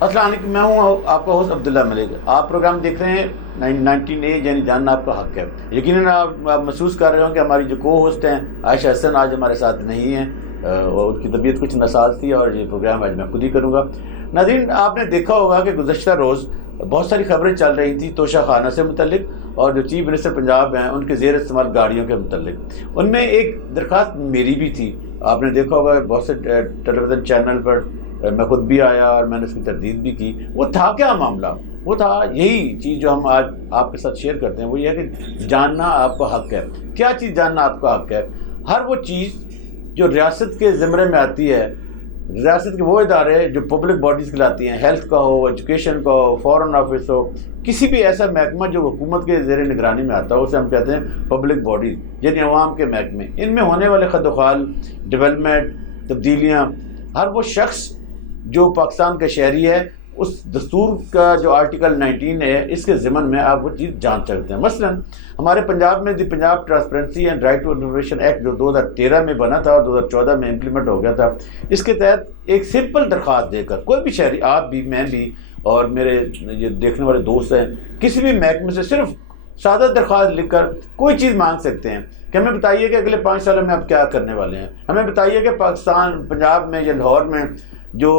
السلام علیکم، میں ہوں آپ کا ہوسٹ عبداللہ ملک۔ آپ پروگرام دیکھ رہے ہیں 19A یعنی جاننا آپ کا حق ہے۔ یقیناً آپ محسوس کر رہے ہوں کہ ہماری جو کو ہوسٹ ہیں عائشہ حسن آج ہمارے ساتھ نہیں ہیں، اور ان کی طبیعت کچھ ناساز تھی اور یہ پروگرام آج میں خود ہی کروں گا۔ ناظرین، آپ نے دیکھا ہوگا کہ گزشتہ روز بہت ساری خبریں چل رہی تھیں توشہ خانہ سے متعلق اور جو چیف منسٹر پنجاب ہیں ان کے زیر استعمال گاڑیوں کے متعلق۔ ان میں ایک درخواست میری بھی تھی، آپ نے دیکھا ہوگا بہت سے ٹیلی ویژن چینل پر میں خود بھی آیا اور میں نے اس کی تردید بھی کی۔ وہ تھا کیا معاملہ؟ وہ تھا یہی چیز جو ہم آج آپ کے ساتھ شیئر کرتے ہیں، وہ یہ ہے کہ جاننا آپ کا حق ہے۔ کیا چیز جاننا آپ کا حق ہے؟ ہر وہ چیز جو ریاست کے زمرے میں آتی ہے، ریاست کے وہ ادارے جو پبلک باڈیز کہلاتی ہیں، ہیلتھ کا ہو، ایجوکیشن کا ہو، فارن آفس ہو، کسی بھی ایسا محکمہ جو حکومت کے زیر نگرانی میں آتا ہو، اسے ہم کہتے ہیں پبلک باڈیز، یعنی عوام کے محکمے۔ ان میں ہونے والے خد و خال، ڈیولپمنٹ، تبدیلیاں، ہر وہ شخص جو پاکستان کا شہری ہے، اس دستور کا جو آرٹیکل 19 ہے، اس کے ضمن میں آپ وہ چیز جان سکتے ہیں۔ مثلا ہمارے پنجاب میں the Punjab transparency and right to information act جو 2013 میں بنا تھا اور 2014 میں امپلیمنٹ ہو گیا تھا، اس کے تحت ایک سمپل درخواست دے کر کوئی بھی شہری، آپ بھی، میں بھی اور میرے یہ دیکھنے والے دوست ہیں، کسی بھی محکمے سے صرف سادہ درخواست لکھ کر کوئی چیز مانگ سکتے ہیں کہ ہمیں بتائیے کہ اگلے 5 سالوں میں آپ کیا کرنے والے ہیں، ہمیں بتائیے کہ پاکستان پنجاب میں یا لاہور میں جو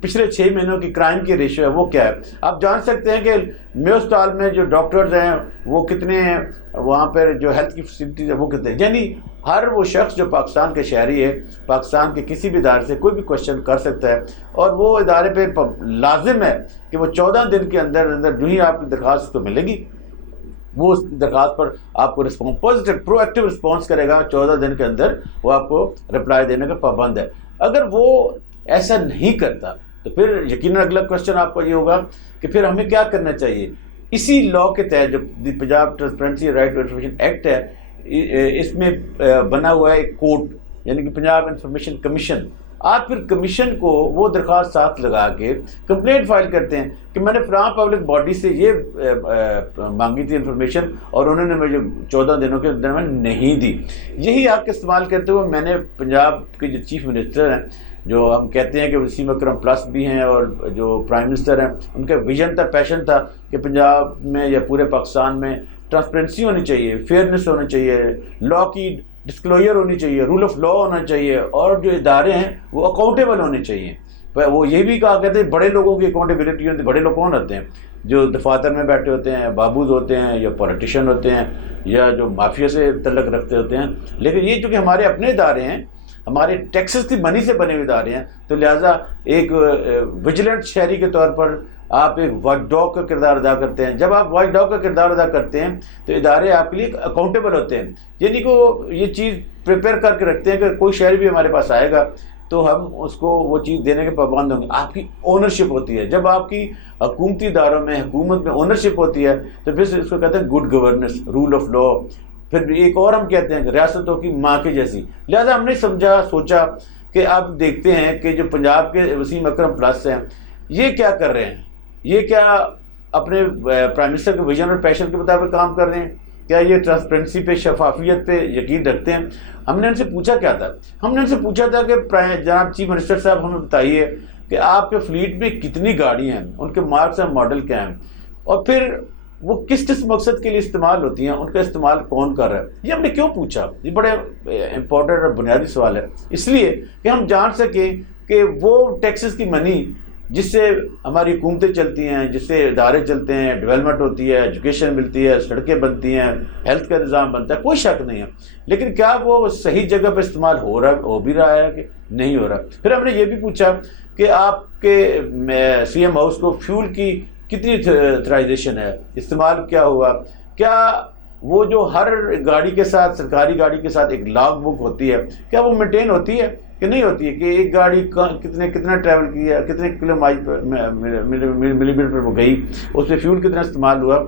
پچھلے 6 مہینوں کی کرائم کی ریشو ہے وہ کیا ہے۔ آپ جان سکتے ہیں کہ میو اسپتال میں جو ڈاکٹرز ہیں وہ کتنے ہیں، وہاں پر جو ہیلتھ کی فیسلٹیز ہیں وہ کتنے ہیں۔ یعنی ہر وہ شخص جو پاکستان کے شہری ہے، پاکستان کے کسی بھی ادارے سے کوئی بھی کوشچن کر سکتا ہے، اور وہ ادارے پہ لازم ہے کہ وہ 14 دن کے اندر اندر جو ہی آپ کی درخواست کو ملے گی، وہ اس درخواست پر آپ کو رسپانس، پازیٹیو پرو ایکٹیو رسپانس کرے گا۔ 14 دن کے اندر وہ آپ کو رپلائی دینے کا پابند ہے۔ اگر وہ ایسا نہیں کرتا تو پھر یقیناً اگلا کوشچن آپ کو یہ ہوگا کہ پھر ہمیں کیا کرنا چاہیے۔ اسی لاء کے تحت جو the Punjab transparency right to information act ہے، اس میں بنا ہوا ہے ایک کوڈ، یعنی کہ پنجاب انفارمیشن کمیشن۔ آپ پھر کمیشن کو وہ درخواست ساتھ لگا کے کمپلینٹ فائل کرتے ہیں کہ میں نے فلاں پبلک باڈی سے یہ مانگی تھی انفارمیشن اور انہوں نے مجھے 14 دنوں کے اندر میں نہیں دی۔ یہی حق استعمال کرتے ہوئے میں نے پنجاب کے جو چیف منسٹر ہیں، جو ہم کہتے ہیں کہ وسیم اکرم پلس بھی ہیں اور جو پرائم منسٹر ہیں، ان کا ویژن تھا، پیشن تھا کہ پنجاب میں یا پورے پاکستان میں ٹرانسپیرنسی ہونی چاہیے، فیئرنیس ہونی چاہیے، لاء کی ڈسکلوجر ہونی چاہیے، رول آف لاء ہونا چاہیے، اور جو ادارے ہیں وہ اکاؤنٹیبل ہونے چاہیے۔ وہ یہ بھی کہا کرتے ہیں بڑے لوگوں کی اکاؤنٹیبلٹی ہوتی ہے۔ بڑے لوگ کون ہوتے ہیں؟ جو دفاتر میں بیٹھے ہوتے ہیں، بابوز ہوتے ہیں، یا پولیٹیشین ہوتے ہیں، یا جو مافیا سے تعلق رکھتے ہوتے ہیں۔ لیکن یہ چونکہ ہمارے اپنے ادارے ہیں، ہمارے ٹیکسز کی منی سے بنے ہوئے ادارے ہیں، تو لہٰذا ایک ویجیلنٹ شہری کے طور پر آپ ایک واچ ڈاگ کا کردار ادا کرتے ہیں۔ جب آپ واچ ڈاگ کا کردار ادا کرتے ہیں تو ادارے آپ کے لیے اکاؤنٹیبل ہوتے ہیں، یعنی کہ وہ یہ چیز پریپیئر کر کے رکھتے ہیں کہ کوئی شہری بھی ہمارے پاس آئے گا تو ہم اس کو وہ چیز دینے کے پابند ہوں گے۔ آپ کی اونرشپ ہوتی ہے۔ جب آپ کی حکومتی اداروں میں، حکومت میں اونرشپ ہوتی ہے تو پھر اس کو کہتے ہیں good governance, rule of law. پھر ایک اور ہم کہتے ہیں کہ ریاستوں کی ماں کے جیسی۔ لہٰذا ہم نے سوچا کہ آپ دیکھتے ہیں کہ جو پنجاب کے وسیم اکرم پلس ہیں، یہ کیا کر رہے ہیں؟ یہ کیا اپنے پرائم منسٹر کے ویژن اور پیشن کے مطابق کام کر رہے ہیں؟ کیا یہ ٹرانسپیرنسی پہ، شفافیت پہ یقین رکھتے ہیں؟ ہم نے ان سے پوچھا کیا تھا؟ ہم نے ان سے پوچھا تھا کہ جناب چیف منسٹر صاحب ہمیں بتائیے کہ آپ کے فلیٹ میں کتنی گاڑیاں ہیں، ان کے مارکس اور ماڈل کیا ہیں، اور پھر وہ کس مقصد کے لیے استعمال ہوتی ہیں، ان کا استعمال کون کر رہا ہے۔ یہ ہم نے کیوں پوچھا؟ یہ بڑے امپورٹنٹ اور بنیادی سوال ہے، اس لیے کہ ہم جان سکیں کہ وہ ٹیکسز کی منی جس سے ہماری حکومتیں چلتی ہیں، جس سے ادارے چلتے ہیں، ڈیولپمنٹ ہوتی ہے، ایجوکیشن ملتی ہے، سڑکیں بنتی ہیں، ہیلتھ کا نظام بنتا ہے، کوئی شک نہیں ہے، لیکن کیا وہ صحیح جگہ پہ استعمال ہو بھی رہا ہے کہ نہیں ہو رہا۔ پھر ہم نے یہ بھی پوچھا کہ آپ کے سی ایم ہاؤس کو فیول کی کتنی اتھرائزیشن ہے، استعمال کیا ہوا، کیا وہ جو ہر گاڑی کے ساتھ، سرکاری گاڑی کے ساتھ ایک لاگ بک ہوتی ہے، کیا وہ مینٹین ہوتی ہے کہ نہیں ہوتی ہے، کہ ایک گاڑی کتنا ٹریول کیا، کتنے کلو مائل پر ملی میٹر پر وہ گئی، اس پہ فیول کتنا استعمال ہوا۔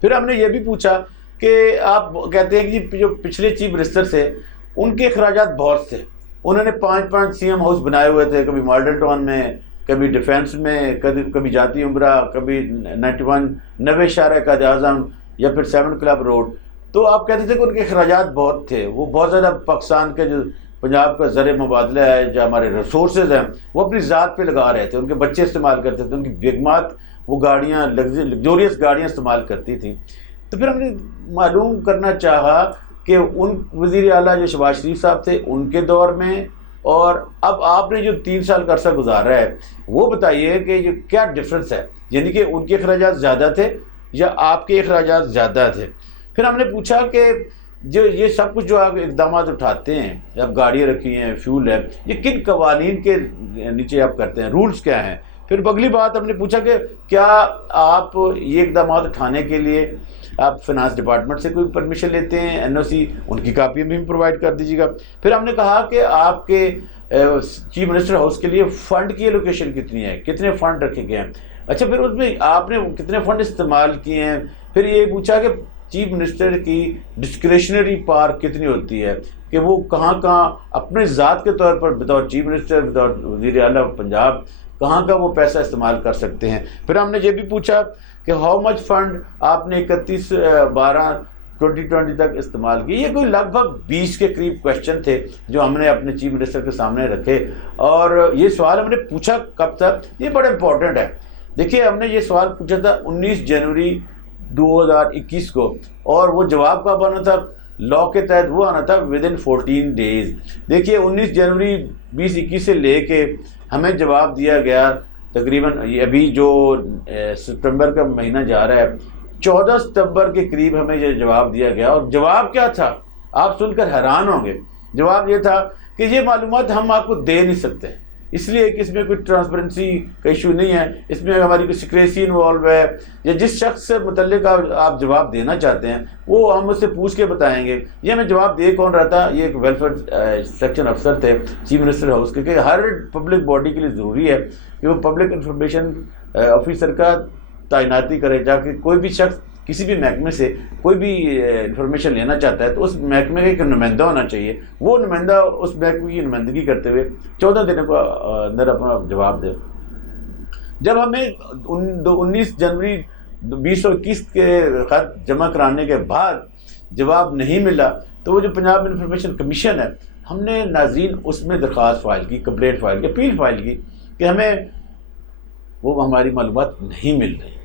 پھر ہم نے یہ بھی پوچھا کہ آپ کہتے ہیں کہ جو پچھلے چیف منسٹر تھے ان کے اخراجات بہت تھے، انہوں نے 5 سی ایم ہاؤس بنائے ہوئے تھے، کبھی ماڈل ٹاؤن میں، کبھی ڈیفینس میں، کبھی جاتی عمرہ، کبھی 90 اشارہ قائد اعظم، یا پھر 7 کلب روڈ۔ تو آپ کہتے تھے کہ ان کے اخراجات بہت تھے، وہ بہت زیادہ پاکستان کے جو پنجاب کا زر مبادلہ ہے، جو ہمارے ریسورسز ہیں وہ اپنی ذات پہ لگا رہے تھے، ان کے بچے استعمال کرتے تھے، ان کی بیگمات وہ گاڑیاں لگزوریس گاڑیاں استعمال کرتی تھیں. تو پھر ہم نے معلوم کرنا چاہا کہ ان وزیر اعلیٰ جو شہباز شریف صاحب تھے ان کے دور میں اور اب آپ نے جو 3 سال کا عرصہ گزارا ہے وہ بتائیے کہ یہ کیا ڈفرنس ہے، یعنی کہ ان کے اخراجات زیادہ تھے یا آپ کے اخراجات زیادہ تھے. پھر ہم نے پوچھا کہ جو یہ سب کچھ جو آپ اقدامات اٹھاتے ہیں، اب گاڑیاں رکھی ہیں، فیول ہے، یہ کن قوانین کے نیچے آپ کرتے ہیں، رولز کیا ہیں. پھر اگلی بات ہم نے پوچھا کہ کیا آپ یہ اقدامات اٹھانے کے لیے آپ فنانس ڈپارٹمنٹ سے کوئی پرمیشن لیتے ہیں، این او سی، ان کی کاپی بھی پرووائڈ کر دیجیے گا. پھر ہم نے کہا کہ آپ کے چیف منسٹر ہاؤس کے لیے فنڈ کی ایلوکیشن کتنی ہے، کتنے فنڈ رکھے گئے ہیں. اچھا پھر اس میں آپ نے کتنے فنڈ استعمال کیے ہیں. پھر یہ پوچھا کہ چیف منسٹر کی ڈسکریشنری پار کتنی ہوتی ہے، کہ وہ کہاں کہاں اپنے ذات کے طور پر بطور چیف منسٹر، بطور وزیر اعلیٰ پنجاب کہاں کا وہ پیسہ استعمال کر سکتے ہیں. پھر ہم نے یہ بھی پوچھا کہ ہاؤ مچ فنڈ آپ نے 31/12/2020 تک استعمال کی. یہ کوئی لگ بھگ 20 کے قریب کوشچن تھے جو ہم نے اپنے چیف منسٹر کے سامنے رکھے. اور یہ سوال ہم نے پوچھا کب تھا، یہ بڑا امپورٹنٹ ہے. دیکھیے ہم نے یہ سوال پوچھا تھا 19 جنوری 2021 کو، اور وہ جواب کب آنا تھا، لا کے تحت وہ آنا تھا ودن 14 days. دیکھیے 19 جنوری 2021 سے لے کے ہمیں جواب دیا گیا تقریباً ابھی جو ستمبر کا مہینہ جا رہا ہے 14 ستمبر کے قریب ہمیں یہ جواب دیا گیا. اور جواب کیا تھا آپ سن کر حیران ہوں گے. جواب یہ تھا کہ یہ معلومات ہم آپ کو دے نہیں سکتے، اس لیے کہ اس میں کوئی ٹرانسپیرنسی کا ایشو نہیں ہے، اس میں ہماری کوئی سیکریسی انوالو ہے، یا جس شخص سے متعلق آپ جواب دینا چاہتے ہیں وہ ہم اس سے پوچھ کے بتائیں گے. یہ ہمیں جواب دے کون رہا تھا، یہ ایک ویلفیئر سیکشن افسر تھے چیف منسٹر ہاؤس کے، کہ ہر پبلک باڈی کے لیے ضروری ہے کہ وہ پبلک انفارمیشن آفیسر کا تعیناتی کرے، جا کے کوئی بھی شخص کسی بھی محکمے سے کوئی بھی انفارمیشن لینا چاہتا ہے تو اس محکمے کا ایک نمائندہ ہونا چاہیے، وہ نمائندہ اس محکمے کی نمائندگی کرتے ہوئے 14 دنوں کو اندر اپنا جواب دے. جب ہمیں 19 جنوری 2021 کے خط جمع کرانے کے بعد جواب نہیں ملا تو وہ جو پنجاب انفارمیشن کمیشن ہے، ہم نے ناظرین اس میں درخواست فائل کی، کمپلینٹ فائل کی، اپیل فائل کی کہ ہمیں وہ ہماری معلومات نہیں مل رہی.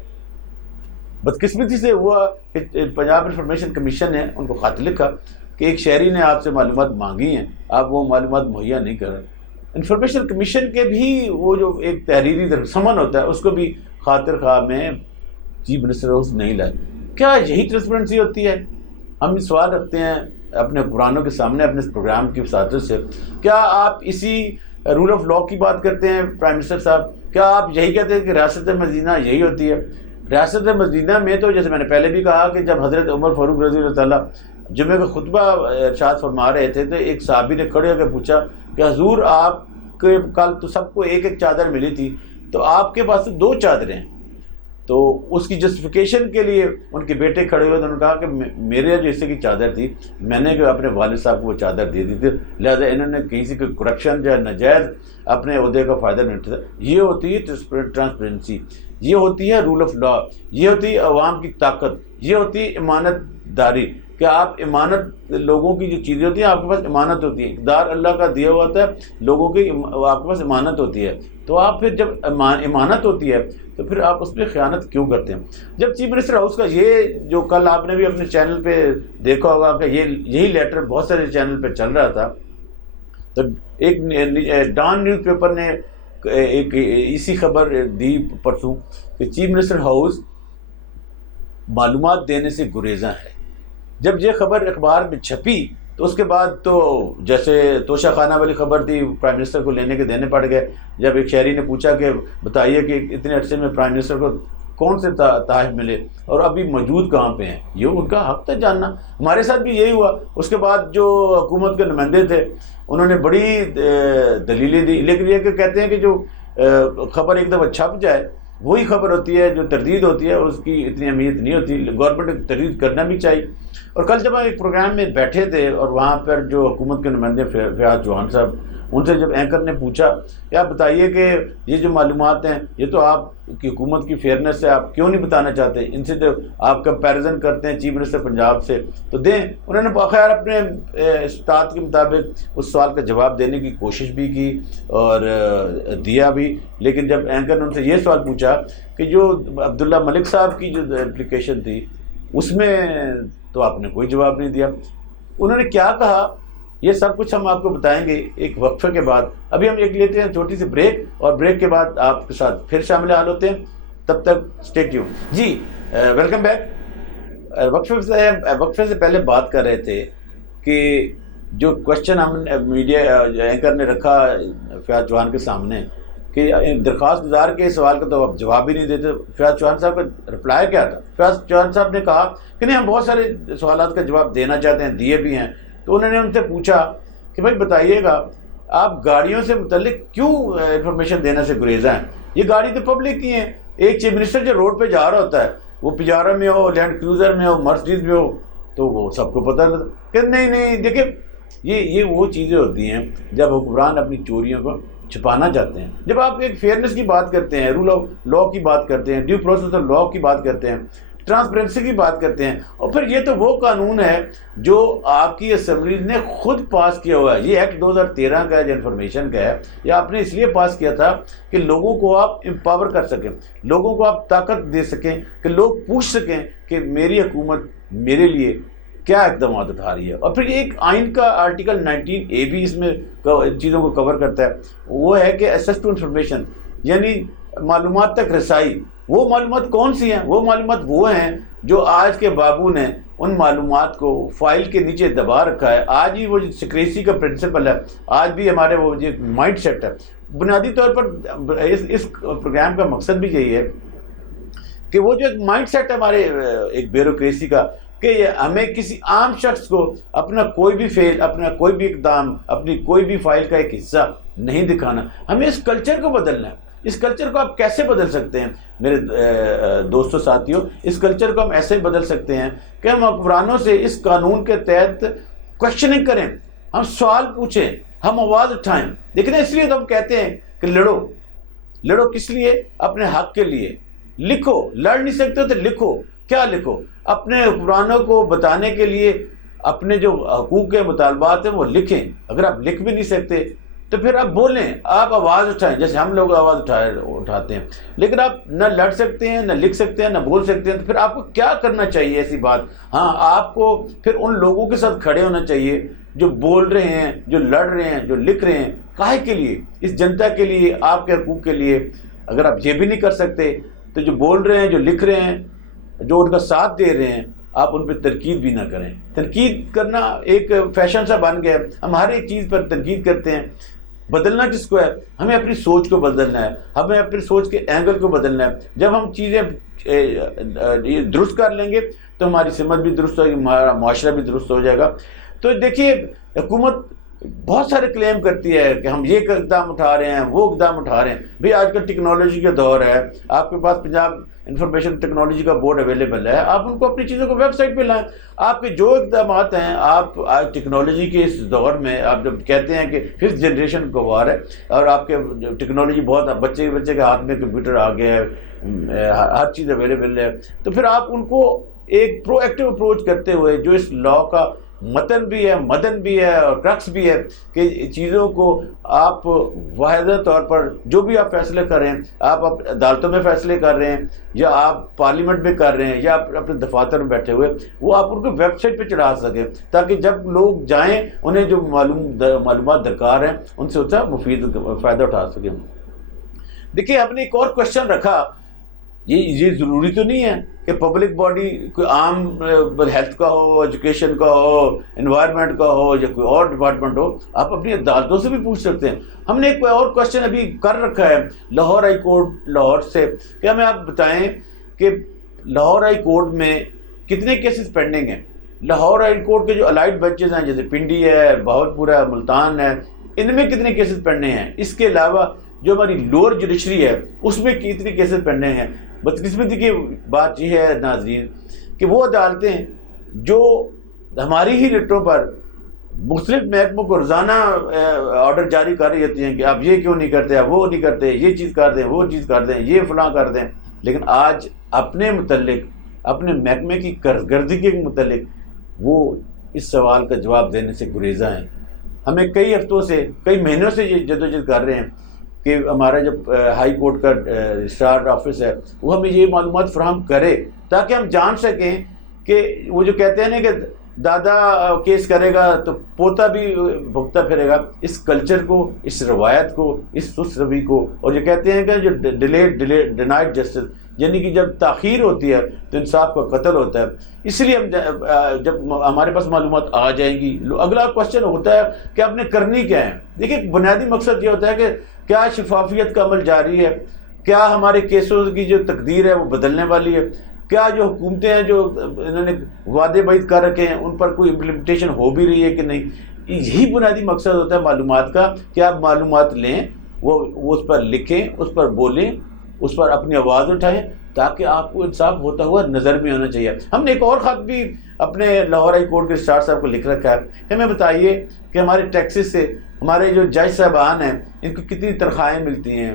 بدقسمتی سے ہوا کہ پنجاب انفارمیشن کمیشن نے ان کو خط لکھا کہ ایک شہری نے آپ سے معلومات مانگی ہیں، آپ وہ معلومات مہیا نہیں کر رہے. انفارمیشن کمیشن کے بھی وہ جو ایک تحریری سمن ہوتا ہے اس کو بھی خاطر خواہ میں چیف منسٹر ہاؤس نہیں لائے. کیا یہی ٹرانسپیرنسی ہوتی ہے؟ ہم سوال رکھتے ہیں اپنے حکمرانوں کے سامنے اپنے اس پروگرام کی وساطت سے. کیا آپ اسی رول آف لا کی بات کرتے ہیں پرائم منسٹر صاحب؟ کیا آپ یہی کہتے ہیں کہ ریاست مدینہ یہی ہوتی ہے؟ ریاست مدینہ میں تو جیسے میں نے پہلے بھی کہا کہ جب حضرت عمر فاروق رضی اللہ تعالیٰ جمعے کا خطبہ ارشاد فرما رہے تھے تو ایک صحابی نے کھڑے ہو کے پوچھا کہ حضور آپ کے کل تو سب کو ایک ایک چادر ملی تھی تو آپ کے پاس 2 چادریں ہیں. تو اس کی جسٹیفیکیشن کے لیے ان کے بیٹے کھڑے ہوئے تو انہوں نے کہا کہ میرے جو حصے کی چادر تھی میں نے اپنے والد صاحب کو وہ چادر دے دی تھی، لہٰذا انہوں نے کہیں سے کوئی کرپشن یا ناجائز اپنے عہدے کا فائدہ نہیں اٹھاتا. یہ ہوتی ہے ٹرانسپیرنسی، یہ ہوتی ہے رول آف لا، یہ ہوتی ہے عوام کی طاقت، یہ ہوتی ہے امانت داری، کہ آپ امانت لوگوں کی جو چیزیں ہوتی ہیں آپ کے پاس امانت ہوتی ہے، اقدار اللہ کا دیا ہوا ہوتا ہے، لوگوں کی آپ کے پاس امانت ہوتی ہے. تو آپ پھر جب امانت ہوتی ہے تو پھر آپ اس پہ خیانت کیوں کرتے ہیں؟ جب چیف منسٹر ہاؤس کا یہ جو کل آپ نے بھی اپنے چینل پہ دیکھا ہوگا کہ یہی لیٹر بہت سارے چینل پہ چل رہا تھا، تو ایک ڈان نیوز پیپر نے ایک اسی خبر دی پرسوں کہ چیف منسٹر ہاؤس معلومات دینے سے گریزاں ہے. جب یہ خبر اخبار میں چھپی تو اس کے بعد تو جیسے توشہ خانہ والی خبر تھی، پرائم منسٹر کو لینے کے دینے پڑ گئے. جب ایک شہری نے پوچھا کہ بتائیے کہ اتنے عرصے میں پرائم منسٹر کو کون سے تحائف ملے اور ابھی موجود کہاں پہ ہیں، یہ ان کا حق تھا جاننا. ہمارے ساتھ بھی یہی ہوا. اس کے بعد جو حکومت کے نمائندے تھے انہوں نے بڑی دلیلیں دی، لیکن یہ کہ کہتے ہیں کہ جو خبر ایک دفعہ چھپ جائے وہی خبر ہوتی ہے، جو تردید ہوتی ہے اس کی اتنی اہمیت نہیں ہوتی. گورنمنٹ کو تردید کرنا بھی چاہیے. اور کل جب ہم ایک پروگرام میں بیٹھے تھے اور وہاں پر جو حکومت کے نمائندے فیاض چوہان صاحب ان سے جب اینکر نے پوچھا کہ آپ بتائیے کہ یہ جو معلومات ہیں یہ تو آپ کی حکومت کی فیئرنیس سے آپ کیوں نہیں بتانا چاہتے، ان سے جو آپ کمپیریزن کرتے ہیں چیف منسٹر پنجاب سے تو دیں. انہوں نے بخیر اپنے استاد کے مطابق اس سوال کا جواب دینے کی کوشش بھی کی اور دیا بھی. لیکن جب اینکر نے ان سے یہ سوال پوچھا کہ جو عبداللہ ملک صاحب کی جو اپلیکیشن تھی اس میں تو آپ نے کوئی جواب نہیں دیا. انہوں نے کیا کہا یہ سب کچھ ہم آپ کو بتائیں گے ایک وقفے کے بعد. ابھی ہم ایک لیتے ہیں چھوٹی سی بریک اور بریک کے بعد آپ کے ساتھ پھر شامل حال ہوتے ہیں. تب تک اسٹے ٹیون. جی ویلکم بیک. وقفے سے پہلے بات کر رہے تھے کہ جو کوشچن ہم میڈیا اینکر نے رکھا فیاض چوہان کے سامنے کہ درخواست گزار کے سوال کا تو آپ جواب ہی نہیں دیتے. فیاض چوہان صاحب کا رپلائی کیا تھا؟ فیاض چوہان صاحب نے کہا کہ نہیں ہم بہت سارے سوالات کا جواب دینا چاہتے ہیں، دیے بھی ہیں. تو انہوں نے ان سے پوچھا کہ بھائی بتائیے گا آپ گاڑیوں سے متعلق کیوں انفارمیشن دینے سے گریزاں ہیں؟ یہ گاڑی تو پبلک کی ہیں. ایک چیف منسٹر جو روڈ پہ جا رہا ہوتا ہے وہ پجارہ میں ہو، لینڈ کروزر میں ہو، مرسڈیز میں ہو تو وہ سب کو پتہ کہ نہیں دیکھیں یہ وہ چیزیں ہوتی ہیں جب حکمران اپنی چوریوں کو چھپانا چاہتے ہیں. جب آپ ایک فیئرنیس کی بات کرتے ہیں، رول آف لاء کی بات کرتے ہیں، ڈیو پروسیس آف لاء کی بات کرتے ہیں، ٹرانسپیرنسی کی بات کرتے ہیں، اور پھر یہ تو وہ قانون ہے جو آپ کی اسمبلی نے خود پاس کیا ہوا ہے. یہ ایکٹ 2013 کا ہے جو انفارمیشن کا ہے. یہ آپ نے اس لیے پاس کیا تھا کہ لوگوں کو آپ امپاور کر سکیں، لوگوں کو آپ طاقت دے سکیں کہ لوگ پوچھ سکیں کہ میری حکومت میرے لیے کیا اقدامات اٹھا رہی ہے. اور پھر ایک آئین کا آرٹیکل 19A بھی اس میں چیزوں کو کور کرتا ہے. وہ ہے کہ ایکسیس ٹو انفارمیشن، یعنی معلومات تک رسائی. وہ معلومات کون سی ہیں؟ وہ معلومات وہ ہیں جو آج کے بابو نے ان معلومات کو فائل کے نیچے دبا رکھا ہے. آج ہی وہ جو سیکریسی کا پرنسپل ہے، آج بھی ہمارے وہ جو مائنڈ سیٹ ہے. بنیادی طور پر اس پروگرام کا مقصد بھی یہی ہے کہ وہ جو ایک مائنڈ سیٹ ہے ہمارے ایک بیوروکریسی کا کہ ہمیں کسی عام شخص کو اپنا کوئی بھی فیل، اپنا کوئی بھی اقدام، اپنی کوئی بھی فائل کا ایک حصہ نہیں دکھانا. ہمیں اس کلچر کو بدلنا ہے. اس کلچر کو آپ کیسے بدل سکتے ہیں میرے دوستوں ساتھیوں؟ اس کلچر کو ہم ایسے بدل سکتے ہیں کہ ہم حکمرانوں سے اس قانون کے تحت کوشچننگ کریں، ہم سوال پوچھیں، ہم آواز اٹھائیں. لیکن اس لیے تو ہم کہتے ہیں کہ لڑو کس لیے؟ اپنے حق کے لیے. لکھو. لڑ نہیں سکتے تو لکھو. کیا لکھو؟ اپنے حکمرانوں کو بتانے کے لیے اپنے جو حقوق کے مطالبات ہیں وہ لکھیں. اگر آپ لکھ بھی نہیں سکتے تو پھر آپ بولیں، آپ آواز اٹھائیں جیسے ہم لوگ آواز اٹھاتے ہیں. لیکن آپ نہ لڑ سکتے ہیں، نہ لکھ سکتے ہیں، نہ بول سکتے ہیں تو پھر آپ کو کیا کرنا چاہیے؟ ایسی بات ہاں آپ کو پھر ان لوگوں کے ساتھ کھڑے ہونا چاہیے جو بول رہے ہیں، جو لڑ رہے ہیں، جو لکھ رہے ہیں. کاہے کے لیے؟ اس جنتا کے لیے، آپ کے حقوق کے لیے. اگر آپ یہ بھی نہیں کر سکتے تو جو بول رہے ہیں، جو لکھ رہے ہیں، جو ان کا ساتھ دے رہے ہیں، آپ ان پہ تنقید بھی نہ کریں. تنقید کرنا ایک فیشن سا بن گیا. ہم ہر ایک چیز پر تنقید کرتے ہیں. بدلنا کس کو ہے؟ ہمیں اپنی سوچ کو بدلنا ہے، ہمیں اپنی سوچ کے اینگل کو بدلنا ہے. جب ہم چیزیں درست کر لیں گے تو ہماری سمت بھی درست ہوگی، ہمارا معاشرہ بھی درست ہو جائے گا. تو دیکھیے حکومت بہت سارے کلیم کرتی ہے کہ ہم یہ اقدام اٹھا رہے ہیں، وہ اقدام اٹھا رہے ہیں. بھئی آج کل ٹیکنالوجی کا دور ہے. آپ کے پاس پنجاب انفارمیشن ٹیکنالوجی کا بورڈ اویلیبل ہے. آپ ان کو اپنی چیزوں کو ویب سائٹ پہ لائیں. آپ کے جو اقدامات ہیں، آپ آج ٹیکنالوجی کے اس دور میں آپ جب کہتے ہیں کہ 5th جنریشن کو وار ہے اور آپ کے ٹیکنالوجی بہت بچے کے ہاتھ میں کمپیوٹر آ گیا ہے، ہر چیز اویلیبل ہے، تو پھر آپ ان کو ایک پرو ایکٹیو اپروچ کرتے ہوئے جو اس لاء کا متن بھی ہے، مدن بھی ہے اور کرکس بھی ہے کہ چیزوں کو آپ واحدہ طور پر جو بھی آپ فیصلے کر رہے ہیں، آپ عدالتوں میں فیصلے کر رہے ہیں یا آپ پارلیمنٹ میں کر رہے ہیں یا اپنے دفاتر میں بیٹھے ہوئے، وہ آپ ان کو ویب سائٹ پہ چڑھا سکیں تاکہ جب لوگ جائیں انہیں جو معلومات درکار ہیں ان سے ہوتا مفید فائدہ اٹھا سکیں. دیکھیے ہم نے ایک اور کوشچن رکھا. یہ ضروری تو نہیں ہے کہ پبلک باڈی کوئی عام ہیلتھ کا ہو، ایجوکیشن کا ہو، انوائرمنٹ کا ہو یا کوئی اور ڈپارٹمنٹ ہو. آپ اپنی عدالتوں سے بھی پوچھ سکتے ہیں. ہم نے ایک اور کوشچن ابھی کر رکھا ہے لاہور ہائی کورٹ لاہور سے کہ ہمیں آپ بتائیں کہ لاہور ہائی کورٹ میں کتنے کیسز پینڈنگ ہیں. لاہور ہائی کورٹ کے جو الائڈ بینچز ہیں جیسے پنڈی ہے، بہاولپور ہے، ملتان ہے، ان میں کتنے کیسز پینڈنگ ہیں. اس کے علاوہ جو ہماری لوور جوڈیشری ہے اس میں کتنے کیسز پینڈنگ ہیں. بدقسمتی کی بات یہ ہے ناظرین کہ وہ عدالتیں جو ہماری ہی ریٹوں پر مختلف محکموں کو روزانہ آرڈر جاری کر رہی ہوتی ہیں کہ آپ یہ کیوں نہیں کرتے، آپ وہ نہیں کرتے، یہ چیز کر دیں، وہ چیز کر دیں، یہ فلاں کر دیں. لیکن آج اپنے متعلق، اپنے محکمے کی کارکردگی کے متعلق وہ اس سوال کا جواب دینے سے گریزاں ہیں. ہمیں کئی ہفتوں سے، کئی مہینوں سے یہ جدوجہد کر رہے ہیں کہ ہمارا جو ہائی کورٹ کا رجسٹرار آفس ہے وہ ہمیں یہ معلومات فراہم کرے تاکہ ہم جان سکیں کہ وہ جو کہتے ہیں نا کہ دادا کیس کرے گا تو پوتا بھی بھگتا پھرے گا، اس کلچر کو، اس روایت کو، اس سست روی کو. اور یہ کہتے ہیں کہ جو ڈینائڈ جسٹس، یعنی کہ جب تاخیر ہوتی ہے تو انصاف کا قتل ہوتا ہے. اس لیے ہم جب ہمارے پاس معلومات آ جائیں گی، اگلا کوشچن ہوتا ہے کہ آپ نے کرنی کیا ہے. دیکھیں بنیادی مقصد یہ ہوتا ہے کہ کیا شفافیت کا عمل جاری ہے، کیا ہمارے کیسوں کی جو تقدیر ہے وہ بدلنے والی ہے، کیا جو حکومتیں ہیں جو انہوں نے وعدے بعید کر رکھے ہیں ان پر کوئی امپلیمنٹیشن ہو بھی رہی ہے کہ نہیں. یہی بنیادی مقصد ہوتا ہے معلومات کا کہ آپ معلومات لیں، وہ اس پر لکھیں، اس پر بولیں، اس پر اپنی آواز اٹھائیں تاکہ آپ کو انصاف ہوتا ہوا نظر میں ہونا چاہیے. ہم نے ایک اور خط بھی اپنے لاہور ہائی کورٹ کے رجسٹرار صاحب کو لکھ رکھا ہے کہ ہمیں بتائیے کہ ہمارے ٹیکسز سے ہمارے جو جج صاحبان ہیں ان کو کتنی تنخواہیں ملتی ہیں،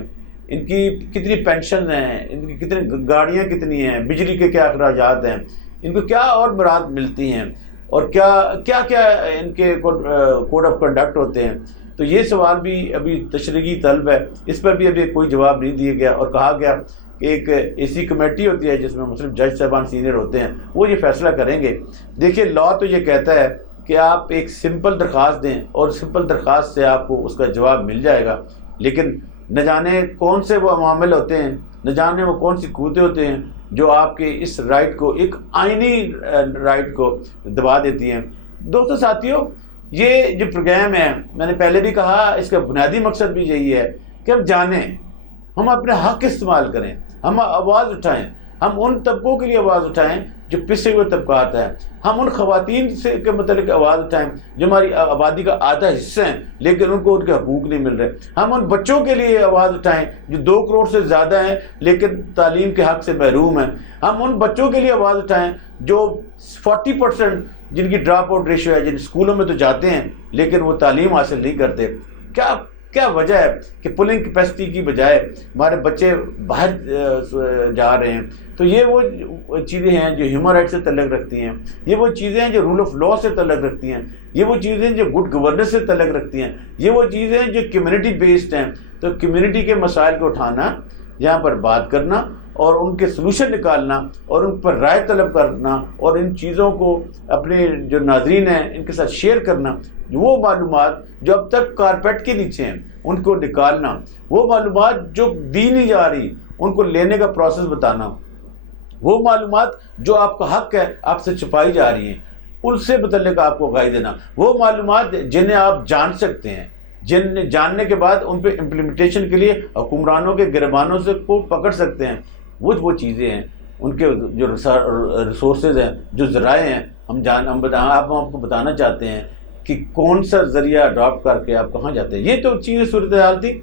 ان کی کتنی پینشن ہیں، ان کی کتنی گاڑیاں کتنی ہیں، بجلی کے کیا اخراجات ہیں، ان کو کیا اور برات ملتی ہیں، اور کیا کیا ان کے کوڈ آف کنڈکٹ ہوتے ہیں. تو یہ سوال بھی ابھی تشریحی طلب ہے، اس پر بھی ابھی کوئی جواب نہیں دیا گیا. اور کہا گیا کہ ایک ایسی کمیٹی ہوتی ہے جس میں مختلف جج صاحبان سینئر ہوتے ہیں، وہ یہ فیصلہ کریں گے. دیکھیے لا تو یہ کہتا ہے کہ آپ ایک سمپل درخواست دیں اور سمپل درخواست سے آپ کو اس کا جواب مل جائے گا. لیکن نہ جانے کون سے وہ عوامل ہوتے ہیں، نہ جانے وہ کون سی قوتیں ہوتے ہیں جو آپ کے اس رائٹ کو، ایک آئینی رائٹ کو دبا دیتی ہیں. دوستو ساتھیوں، یہ جو پروگرام ہے میں نے پہلے بھی کہا، اس کا بنیادی مقصد بھی یہی ہے کہ ہم جانیں، ہم اپنے حق استعمال کریں، ہم آواز اٹھائیں، ہم ان طبقوں کے لیے آواز اٹھائیں جو پسے ہوئے طبقات ہیں، ہم ان خواتین سے کے متعلق آواز اٹھائیں جو ہماری آبادی کا آدھا حصہ ہیں لیکن ان کو ان کے حقوق نہیں مل رہے. ہم ان بچوں کے لیے آواز اٹھائیں جو 2 کروڑ سے زیادہ ہیں لیکن تعلیم کے حق سے محروم ہیں. ہم ان بچوں کے لیے آواز اٹھائیں جو 40% جن کی ڈراپ آؤٹ ریشو ہے، جن اسکولوں میں تو جاتے ہیں لیکن وہ تعلیم حاصل نہیں کرتے. کیا وجہ ہے کہ پولنگ کیپیسٹی کی بجائے ہمارے بچے باہر جا رہے ہیں؟ تو یہ وہ چیزیں ہیں جو ہیومن رائٹ سے تعلق رکھتی ہیں، یہ وہ چیزیں ہیں جو رول آف لا سے تعلق رکھتی ہیں، یہ وہ چیزیں جو گڈ گورننس سے تعلق رکھتی ہیں، یہ وہ چیزیں جو کمیونٹی بیسڈ ہیں. تو کمیونٹی کے مسائل کو اٹھانا، یہاں پر بات کرنا اور ان کے سلوشن نکالنا اور ان پر رائے طلب کرنا اور ان چیزوں کو اپنے جو ناظرین ہیں ان کے ساتھ شیئر کرنا، وہ معلومات جو اب تک کارپیٹ کے نیچے ہیں ان کو نکالنا، وہ معلومات جو دی نہیں جا رہی ان کو لینے کا پروسیس بتانا، وہ معلومات جو آپ کا حق ہے آپ سے چھپائی جا رہی ہیں ان سے متعلق آپ کو آگاہی دینا، وہ معلومات جنہیں آپ جان سکتے ہیں، جن جاننے کے بعد ان پہ امپلیمنٹیشن کے لیے حکمرانوں کے گربانوں سے کو پکڑ سکتے ہیں. وہ چیزیں ہیں، ان کے جو ریسورسز ہیں، جو ذرائع ہیں، آپ کو بتانا چاہتے ہیں کہ کون سا ذریعہ اڈاپٹ کر کے آپ کہاں جاتے ہیں. یہ تو چیز صورتحال تھی.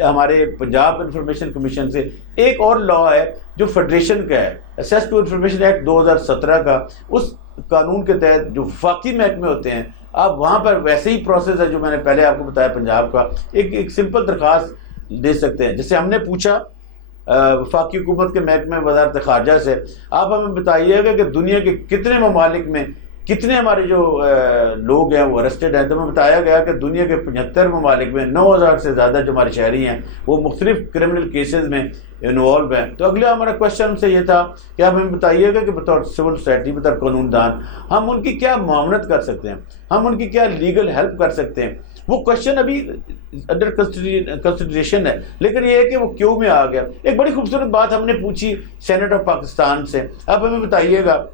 ہمارے پنجاب انفارمیشن کمیشن سے ایک اور لا ہے جو فیڈریشن کا ہے، ایکسیس ٹو انفارمیشن ایکٹ 2017 کا. اس قانون کے تحت جو وفاقی محکمے ہوتے ہیں، آپ وہاں پر ویسے ہی پروسیس ہے جو میں نے پہلے آپ کو بتایا پنجاب کا، ایک سمپل درخواست دے سکتے ہیں. جیسے ہم نے پوچھا وفاقی حکومت کے محکمے وزارت خارجہ سے، آپ ہمیں بتائیے گا کہ دنیا کے کتنے ممالک میں کتنے ہمارے جو لوگ ہیں وہ ارسٹڈ ہیں. تو ہمیں بتایا گیا کہ دنیا کے 75 ممالک میں 9000 سے زیادہ جو ہمارے شہری ہیں وہ مختلف کرمنل کیسز میں انوالو ہیں. تو اگلا ہمارا کوشچن ہم سے یہ تھا کہ آپ ہمیں بتائیے گا کہ بطور سول سوسائٹی، بطور قانون دان، ہم ان کی کیا معاونت کر سکتے ہیں، ہم ان کی کیا لیگل ہیلپ کر سکتے ہیں. وہ کوشچن ابھی انڈر کنسیڈریشن ہے، لیکن یہ ہے کہ وہ کیوں میں آ گیا. ایک بڑی خوبصورت بات ہم نے پوچھی سینٹ آف پاکستان سے، آپ ہمیں بتائیے گا،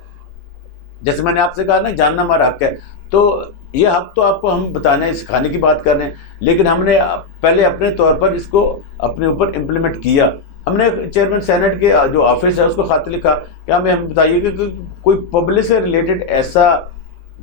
جیسے میں نے آپ سے کہا نا جاننا ہمارا حق ہے، تو یہ حق تو آپ کو ہم بتانے سکھانے کی بات کر رہے ہیں، لیکن ہم نے پہلے اپنے طور پر اس کو اپنے اوپر امپلیمنٹ کیا. ہم نے چیئرمین سینٹ کے جو آفس ہے اس کو خط لکھا کہ ہمیں بتائیے کہ کوئی پبلک سے ریلیٹڈ ایسا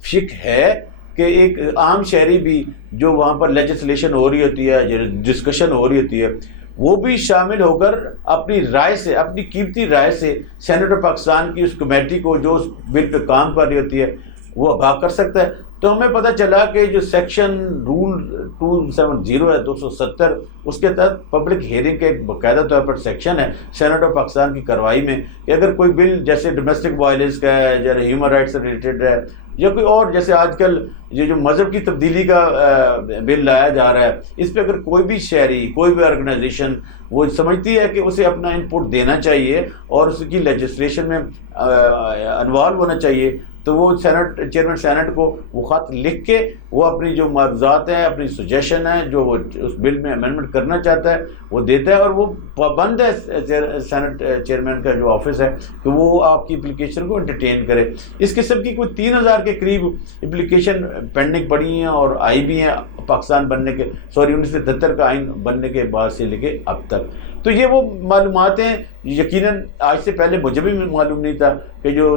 شک ہے کہ ایک عام شہری بھی جو وہاں پر لیجسلیشن ہو رہی ہوتی ہے، جو ڈسکشن ہو رہی ہوتی ہے، وہ بھی شامل ہو کر اپنی رائے سے، اپنی قیمتی رائے سے سینٹ آف پاکستان کی اس کمیٹی کو جو اس بل پہ کام کر رہی ہوتی ہے وہ آگاہ کر سکتا ہے. تو ہمیں پتہ چلا کہ جو سیکشن رول 270 ہے 270 اس کے تحت پبلک ہیئرنگ کے ایک باقاعدہ طور پر سیکشن ہے سینٹ آف پاکستان کی کارروائی میں کہ اگر کوئی بل جیسے ڈومیسٹک وائلنس کا ہے یا ہیومن رائٹس سے ریلیٹڈ ہے یا کوئی اور جیسے آج کل یہ جو مذہب کی تبدیلی کا بل لایا جا رہا ہے اس پہ اگر کوئی بھی شہری کوئی بھی آرگنائزیشن وہ سمجھتی ہے کہ اسے اپنا انپٹ دینا چاہیے اور اس کی لیجسلیشن میں انوالو ہونا چاہیے تو وہ چیئرمین سینٹ کو وہ خط لکھ کے وہ اپنی جو معروضات ہیں اپنی سجیشن ہے جو وہ اس بل میں امینڈمنٹ کرنا چاہتا ہے وہ دیتا ہے اور وہ پابند ہے سینٹ چیئرمین کا جو آفس ہے کہ وہ آپ کی اپلیکیشن کو انٹرٹین کرے. اس قسم کی کوئی 3000 کے قریب اپلیکیشن پینڈنگ پڑی ہیں اور آئی بھی ہیں پاکستان بننے کے 1973 کا آئین بننے کے بعد سے لے کے اب تک. تو یہ وہ معلومات ہیں یقیناً آج سے پہلے مجھے بھی معلوم نہیں تھا کہ جو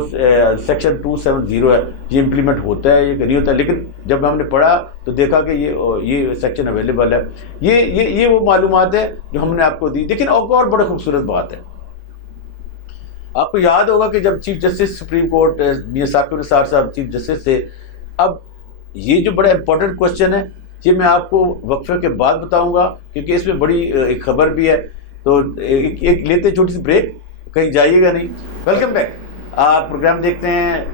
سیکشن 270 ہے یہ امپلیمنٹ ہوتا ہے یہ نہیں ہوتا, لیکن جب ہم نے پڑھا تو دیکھا کہ یہ سیکشن اویلیبل ہے. یہ وہ معلومات ہے جو ہم نے آپ کو دی. لیکن اور بڑا خوبصورت بات ہے, آپ کو یاد ہوگا کہ جب چیف جسٹس سپریم کورٹ میاں ثاقب نثار صاحب چیف جسٹس تھے, اب یہ جو بڑا امپورٹنٹ کوشچن ہے یہ میں آپ کو وقفے کے بعد بتاؤں گا کیونکہ اس میں بڑی ایک خبر بھی ہے. تو ایک لیتے چھوٹی سی بریک, کہیں جائیے گا نہیں. ویلکم بیک, آپ پروگرام دیکھتے ہیں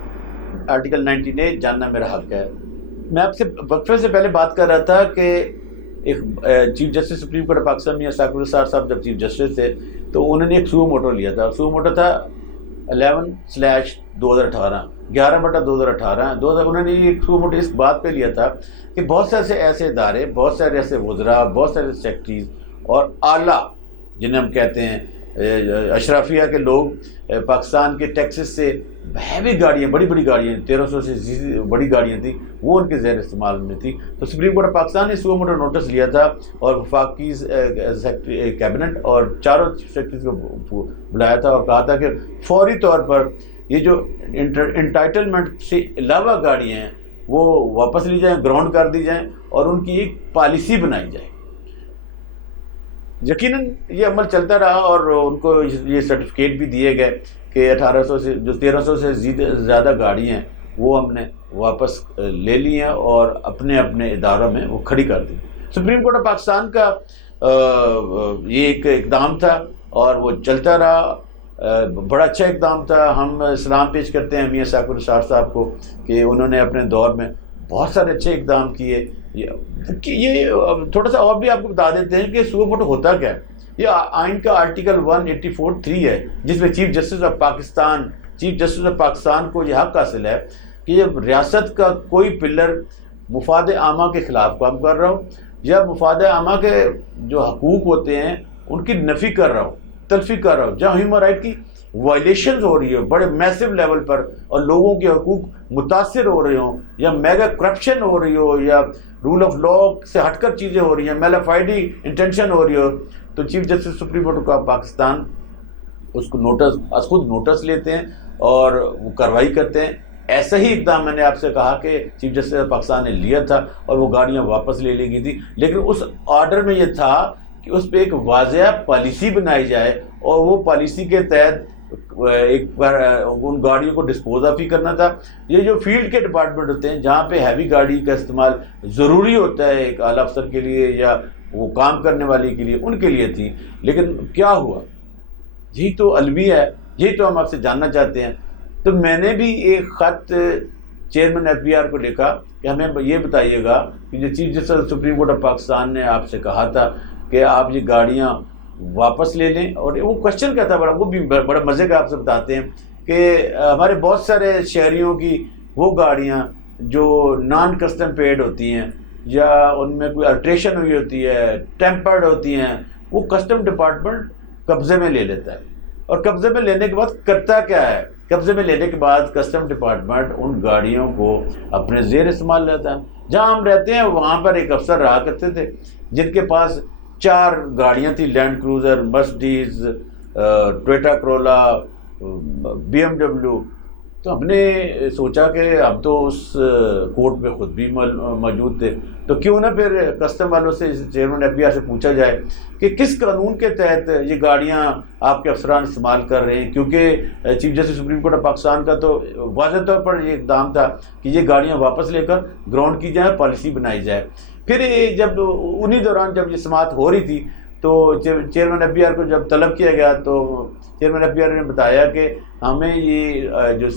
آرٹیکل 19A جاننا میرا حق ہے. میں آپ سے وقفے سے پہلے بات کر رہا تھا کہ ایک chief justice supreme court of Pakistan میاں ثاقب نثار صاحب جب چیف جسٹس تھے تو انہوں نے ایک سو موٹو لیا تھا. سو موٹو تھا 11/2018 11/2018. انہوں نے ایک سو موٹو اس بات پہ لیا تھا کہ بہت سے ایسے ادارے, بہت سارے ایسے وزراء, بہت سارے سیکرٹریز اور اعلیٰ جنہیں ہم کہتے ہیں اشرافیہ کے لوگ پاکستان کے ٹیکسس سے ہیوی گاڑیاں, بڑی گاڑیاں 1300 سے بڑی گاڑیاں تھیں وہ ان کے زیر استعمال میں تھی. تو سپریم کورٹ آف پاکستان نے سو موٹو نوٹس لیا تھا اور وفاقی کیبنٹ اور چاروں سیکرٹریز کو بلایا تھا اور کہا تھا کہ فوری طور پر یہ جو انٹائٹلمنٹ سے علاوہ گاڑیاں ہیں وہ واپس لی جائیں, گراؤنڈ کر دی جائیں اور ان کی ایک پالیسی بنائی جائے. یقیناً یہ عمل چلتا رہا اور ان کو یہ سرٹیفکیٹ بھی دیے گئے کہ 1800 سے جو 1300 سے زیادہ گاڑیاں ہیں وہ ہم نے واپس لے لی ہیں اور اپنے اداروں میں وہ کھڑی کر دی. سپریم کورٹ آف پاکستان کا یہ ایک اقدام تھا اور وہ چلتا رہا, بڑا اچھا اقدام تھا. ہم سلام پیش کرتے ہیں میاں ثاقب نثار صاحب کو کہ انہوں نے اپنے دور میں بہت سارے اچھے اقدام کیے. یہ تھوڑا سا اور بھی آپ کو بتا دیتے ہیں کہ سو موٹو ہوتا کیا ہے. یہ آئین کا آرٹیکل 184(3) ہے جس میں چیف جسٹس آف پاکستان کو یہ حق حاصل ہے کہ جب ریاست کا کوئی پلر مفاد عامہ کے خلاف کام کر رہا ہو یا مفاد عامہ کے جو حقوق ہوتے ہیں ان کی نفی کر رہا ہو, تلفی کر رہا ہو, جہاں ہیومن رائٹ کی وائلیشنز ہو رہی ہے بڑے میسو لیول پر اور لوگوں کے حقوق متاثر ہو رہے ہوں یا میگا کرپشن ہو رہی ہو یا رول آف لا سے ہٹ کر چیزیں ہو رہی ہیں, میلافائڈی انٹینشن ہو رہی ہو, تو chief justice supreme court of Pakistan اس کو خود نوٹس لیتے ہیں اور وہ کارروائی کرتے ہیں. ایسا ہی اقدام میں نے آپ سے کہا کہ چیف جسٹس آف پاکستان نے لیا تھا اور وہ گاڑیاں واپس لے لی گئی تھی, لیکن اس آرڈر میں یہ تھا کہ اس پہ ایک واضح پالیسی بنائی جائے اور وہ پالیسی کے تحت ایک ان گاڑیوں کو ڈسپوز آف ہی کرنا تھا. یہ جو فیلڈ کے ڈپارٹمنٹ ہوتے ہیں جہاں پہ ہیوی گاڑی کا استعمال ضروری ہوتا ہے ایک اعلیٰ افسر کے لیے یا وہ کام کرنے والی کے لیے, ان کے لیے تھی. لیکن کیا ہوا, یہی تو المیہ ہے, یہی تو ہم آپ سے جاننا چاہتے ہیں. تو میں نے بھی ایک خط چیئرمین FBR کو لکھا کہ ہمیں یہ بتائیے گا کہ جو chief justice supreme court of Pakistan نے آپ سے کہا تھا کہ آپ یہ گاڑیاں واپس لے لیں, اور وہ کوشچن کیا تھا وہ بھی بڑا مزے کا آپ سے بتاتے ہیں کہ ہمارے بہت سارے شہریوں کی وہ گاڑیاں جو نان کسٹم پیڈ ہوتی ہیں یا ان میں کوئی الٹریشن ہوئی ہوتی ہے, ٹیمپرڈ ہوتی ہیں, وہ کسٹم ڈپارٹمنٹ قبضے میں لے لیتا ہے. اور قبضے میں لینے کے بعد کرتا کیا ہے, قبضے میں لینے کے بعد کسٹم ڈپارٹمنٹ ان گاڑیوں کو اپنے زیر استعمال لیتا ہے. جہاں ہم رہتے ہیں وہاں پر ایک افسر رہا کرتے تھے جن کے پاس 4 گاڑیاں تھیں, Land Cruiser, Mercedes, Toyota Corolla, BMW. تو ہم نے سوچا کہ ہم تو اس کورٹ میں خود بھی موجود تھے، تو کیوں نہ پھر کسٹم والوں سے، چیئرمین ایف بی آر سے پوچھا جائے کہ کس قانون کے تحت یہ گاڑیاں آپ کے افسران استعمال کر رہے ہیں، کیونکہ chief justice supreme court of Pakistan کا تو واضح طور پر یہ اقدام تھا کہ یہ گاڑیاں واپس لے کر گراؤنڈ کی جائیں، پالیسی بنائی جائے۔ پھر جب انہی دوران جب یہ سماعت ہو رہی تھی تو چیئرمین ایف بی آر کو جب طلب کیا گیا تو چیئرمین ایف بی آر نے بتایا کہ ہمیں یہ جو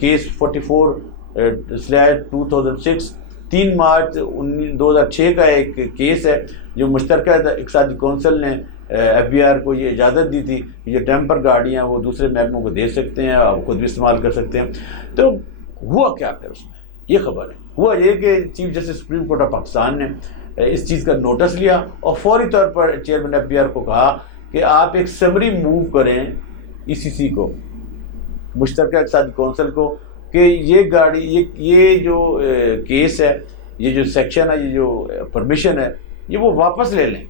کیس 44/2006 3 مارچ 2006 کا ایک کیس ہے جو مشترکہ اقتصادی کونسل نے ایف بی آر کو یہ اجازت دی تھی کہ یہ ٹیمپر گاڑیاں وہ دوسرے محکموں کو دے سکتے ہیں اور خود بھی استعمال کر سکتے ہیں۔ تو ہوا کیا پھر اس میں یہ خبر ہے، ہوا یہ کہ chief justice supreme court of Pakistan نے اس چیز کا نوٹس لیا اور فوری طور پر چیئرمین ایف بی آر کو کہا کہ آپ ایک سمری موو کریں ای سی سی کو، مشترکہ اقتصادی کونسل کو، کہ یہ گاڑی یہ جو کیس ہے، یہ جو سیکشن ہے، یہ جو پرمیشن ہے، یہ وہ واپس لے لیں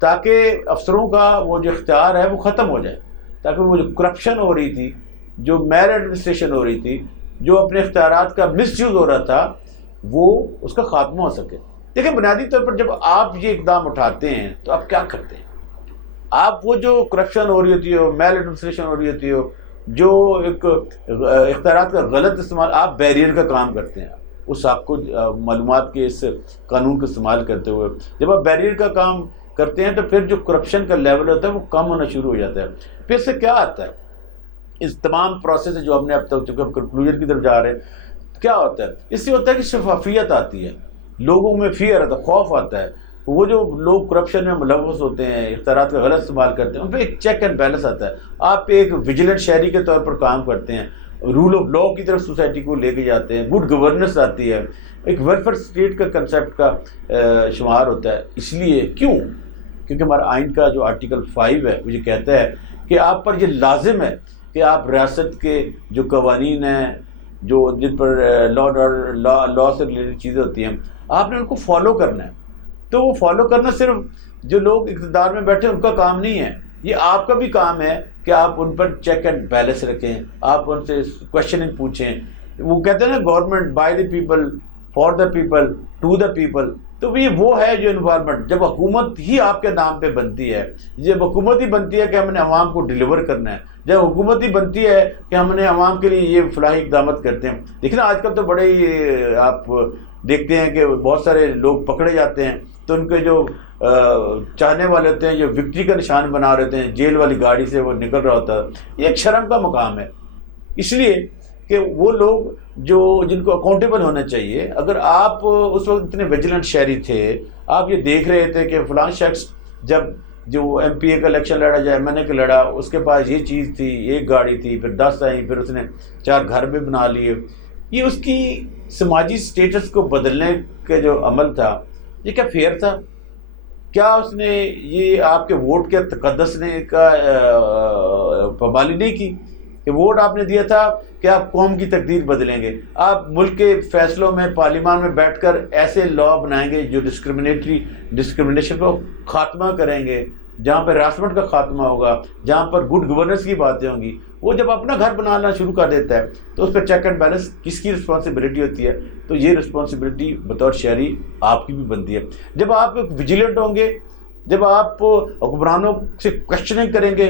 تاکہ افسروں کا وہ جو اختیار ہے وہ ختم ہو جائے، تاکہ وہ جو کرپشن ہو رہی تھی، جو میل ایڈمنسٹریشن ہو رہی تھی، جو اپنے اختیارات کا مس یوز ہو رہا تھا، وہ اس کا خاتمہ ہو سکے۔ دیکھیں بنیادی طور پر جب آپ یہ اقدام اٹھاتے ہیں تو آپ کیا کرتے ہیں؟ آپ وہ جو کرپشن ہو رہی ہوتی ہو، میل ایڈمنسٹریشن ہو رہی ہوتی ہو، جو ایک اختیارات کا غلط استعمال، آپ بیریئر کا کام کرتے ہیں اس آپ کو معلومات کے اس قانون کا استعمال کرتے ہوئے۔ جب آپ بیریئر کا کام کرتے ہیں تو پھر جو کرپشن کا لیول ہوتا ہے وہ کم ہونا شروع ہو جاتا ہے۔ پھر سے کیا آتا ہے اس تمام پروسیس جو ہم نے اب تک چونکہ ہم کنکلوژن کی طرف جا رہے ہیں، کیا ہوتا ہے؟ اس سے ہوتا ہے کہ شفافیت آتی ہے، لوگوں میں فیئر آتا ہے، خوف آتا ہے۔ وہ جو لوگ کرپشن میں ملوث ہوتے ہیں، اختیارات کا غلط استعمال کرتے ہیں، ان پہ ایک چیک اینڈ بیلنس آتا ہے۔ آپ ایک ویجیلنٹ شہری کے طور پر کام کرتے ہیں، رول آف لاء کی طرف سوسائٹی کو لے کے جاتے ہیں، گڈ گورننس آتی ہے، ایک ویلفیئر اسٹیٹ کا کنسیپٹ کا شمار ہوتا ہے۔ اس لیے کیوں؟ کیونکہ ہمارا آئین کا جو آرٹیکل 5 ہے وہ یہ کہتا ہے کہ آپ پر یہ لازم ہے کہ آپ ریاست کے جو قوانین ہیں، جو جن پر لا سے ریلیٹڈ چیزیں ہوتی ہیں، آپ نے ان کو فالو کرنا ہے۔ تو وہ فالو کرنا صرف جو لوگ اقتدار میں بیٹھے ان کا کام نہیں ہے، یہ آپ کا بھی کام ہے کہ آپ ان پر چیک اینڈ بیلنس رکھیں، آپ ان سے کوشچننگ پوچھیں۔ وہ کہتے ہیں نا government by the people, for the people, to the people. تو یہ وہ ہے جو انوالومنٹ جب حکومت ہی آپ کے نام پہ بنتی ہے، جب حکومت ہی بنتی ہے کہ ہم نے عوام کو ڈیلیور کرنا ہے، جب حکومت ہی بنتی ہے کہ ہم نے عوام کے لیے یہ فلاحی اقدامات کرتے ہیں۔ دیکھیں نا آج کل تو بڑے ہی آپ دیکھتے ہیں کہ بہت سارے لوگ پکڑے جاتے ہیں تو ان کے جو چاہنے والے ہوتے ہیں، جو وکٹری کا نشان بنا رہے ہیں، جیل والی گاڑی سے وہ نکل رہا ہوتا ہے، یہ ایک شرم کا مقام ہے۔ اس لیے کہ وہ لوگ جو جن کو اکاؤنٹیبل ہونا چاہیے، اگر آپ اس وقت اتنے ویجیلنٹ شہری تھے، آپ یہ دیکھ رہے تھے کہ فلاں شخص جب جو ایم پی اے کا الیکشن لڑا یا ایم این اے کا لڑا، اس کے پاس یہ چیز تھی، ایک گاڑی تھی، پھر 10 آئیں، پھر اس نے 4 گھر بھی بنا لیے، یہ اس کی سماجی سٹیٹس کو بدلنے کا جو عمل تھا، یہ کیا فیئر تھا؟ کیا اس نے یہ آپ کے ووٹ کے تقدس نے کا پابندی نہیں کی کہ ووٹ آپ نے دیا تھا کہ آپ قوم کی تقدیر بدلیں گے، آپ ملک کے فیصلوں میں پارلیمان میں بیٹھ کر ایسے لا بنائیں گے جو ڈسکرمنیشن کو خاتمہ کریں گے، جہاں پہ ہراسمنٹ کا خاتمہ ہوگا، جہاں پر گڈ گورننس کی باتیں ہوں گی۔ وہ جب اپنا گھر بنانا شروع کر دیتا ہے تو اس پہ چیک اینڈ بیلنس کس کی رسپانسبلٹی ہوتی ہے؟ تو یہ رسپانسبلٹی بطور شہری آپ کی بھی بنتی ہے۔ جب آپ ویجیلنٹ ہوں گے، جب آپ حکمرانوں سے کوشچننگ کریں گے،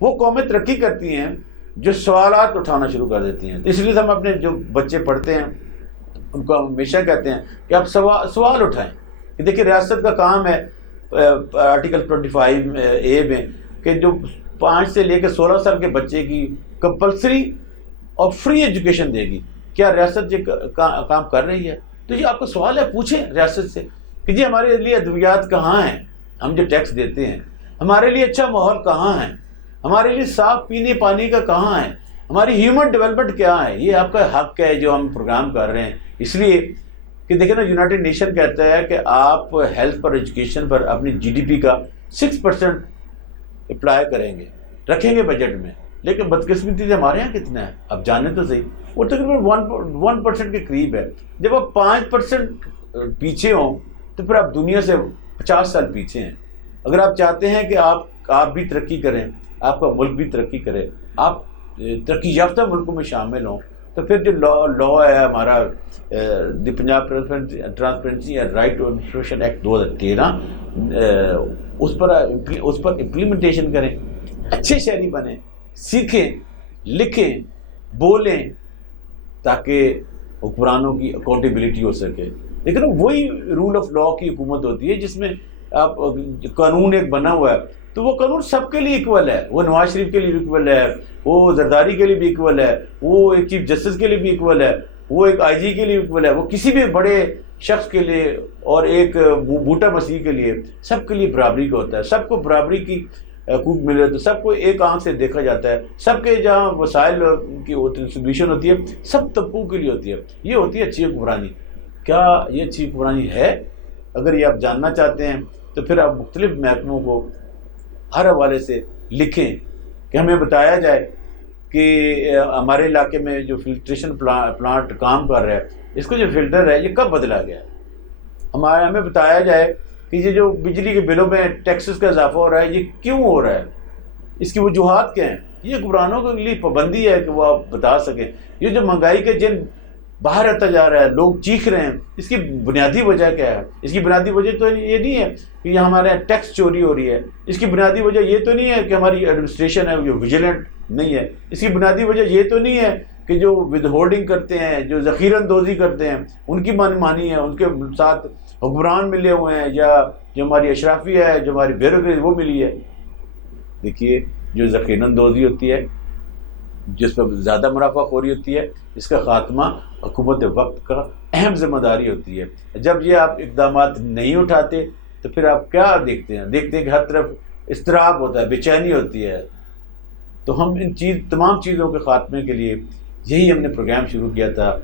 وہ قومیں ترقی کرتی ہیں جو سوالات اٹھانا شروع کر دیتی ہیں۔ اس لیے ہم اپنے جو بچے پڑھتے ہیں ان کو ہم ہمیشہ کہتے ہیں کہ آپ سوال اٹھائیں کہ دیکھیں ریاست کا کام ہے آرٹیکل 25A میں کہ جو 5 سے لے کے 16 سال کے بچے کی کمپلسری اور فری ایجوکیشن دے گی۔ کیا ریاست یہ کام کر رہی ہے؟ تو یہ آپ کا سوال ہے، پوچھیں ریاست سے کہ جی ہمارے لیے ادویات کہاں ہیں، ہم جو ٹیکس دیتے ہیں، ہمارے لیے اچھا ماحول کہاں ہے، ہمارے لیے صاف پینے پانی کا کہاں ہے، ہماری ہیومن ڈیولپمنٹ کیا ہے؟ یہ آپ کا حق ہے جو ہم پروگرام کر رہے ہیں۔ اس لیے کہ دیکھیں نا یونائٹڈ نیشن کہتا ہے کہ آپ ہیلتھ پر، ایجوکیشن پر اپنی GDP کا 6% اپلائی کریں گے، رکھیں گے بجٹ میں، لیکن بدقسمتی سے ہمارے یہاں کتنا ہے آپ جانیں تو صحیح، وہ تقریباً 1% کے قریب ہے۔ جب آپ 5% پیچھے ہوں تو پھر آپ دنیا سے 50 سال پیچھے ہیں۔ اگر آپ چاہتے ہیں کہ آپ بھی ترقی کریں، آپ کا ملک بھی ترقی کرے، آپ ترقی یافتہ ملکوں میں شامل ہوں، تو پھر جو لا ہے ہمارا the Punjab transparency and right to information act 2013، اس پر امپلیمنٹیشن کریں، اچھے شہری بنیں، سیکھیں، لکھیں، بولیں، تاکہ حکمرانوں کی اکاؤنٹیبلٹی ہو سکے۔ لیکن وہی رول آف لا کی حکومت ہوتی ہے جس میں آپ قانون ایک بنا ہوا ہے، تو وہ قانون سب کے لیے ایکول ہے، وہ نواز شریف کے لیے بھی ایکول ہے، وہ زرداری کے لیے بھی ایکول ہے، وہ ایک چیف جسٹس کے لیے بھی ایکول ہے، وہ ایک آئی جی کے لیے ایکول ہے، وہ کسی بھی بڑے شخص کے لیے اور ایک بوٹا مسیح کے لیے، سب کے لیے برابری کا ہوتا ہے، سب کو برابری کی حقوق ملے تو سب کو ایک آنکھ سے دیکھا جاتا ہے، سب کے جہاں وسائل کی سولوشن ہوتی ہے سب طبقوں کے لیے ہوتی ہے، یہ ہوتی ہے اچھی حکمرانی۔ کیا یہ اچھی حکمرانی ہے؟ اگر یہ آپ جاننا چاہتے ہیں تو پھر آپ مختلف محکموں کو ہر حوالے سے لکھیں کہ ہمیں بتایا جائے کہ ہمارے علاقے میں جو فلٹریشن پلانٹ کام کر رہا ہے، اس کو جو فلٹر ہے یہ کب بدلا گیا ہے، ہمیں بتایا جائے کہ یہ جو بجلی کے بلوں میں ٹیکسز کا اضافہ ہو رہا ہے یہ کیوں ہو رہا ہے، اس کی وجوہات کیا ہیں۔ یہ حکمرانوں کے لیے پابندی ہے کہ وہ آپ بتا سکیں۔ یہ جو مہنگائی کے جن باہر آتا جا رہا ہے، لوگ چیخ رہے ہیں، اس کی بنیادی وجہ کیا ہے؟ اس کی بنیادی وجہ تو یہ نہیں ہے کہ یہ ہمارے ٹیکس چوری ہو رہی ہے، اس کی بنیادی وجہ یہ تو نہیں ہے کہ ہماری ایڈمنسٹریشن ہے جو ویجیلنٹ نہیں ہے، اس کی بنیادی وجہ یہ تو نہیں ہے کہ جو ود ہولڈنگ کرتے ہیں، جو ذخیرہ اندوزی کرتے ہیں، ان کی مانی ہے، ان کے ساتھ حکمران ملے ہوئے ہیں، یا جو ہماری اشرافیہ ہے، جو ہماری بیوروکریسی وہ ملی ہے۔ دیکھیے جو ذخیرہ اندوزی ہوتی ہے، جس پر زیادہ منافع خوری ہوتی ہے، اس کا خاتمہ حکومت وقت کا اہم ذمہ داری ہوتی ہے۔ جب یہ آپ اقدامات نہیں اٹھاتے تو پھر آپ کیا دیکھتے ہیں کہ ہر طرف اضطراب ہوتا ہے، بے چینی ہوتی ہے۔ تو ہم تمام چیزوں کے خاتمے کے لیے یہی ہم نے پروگرام شروع کیا تھا،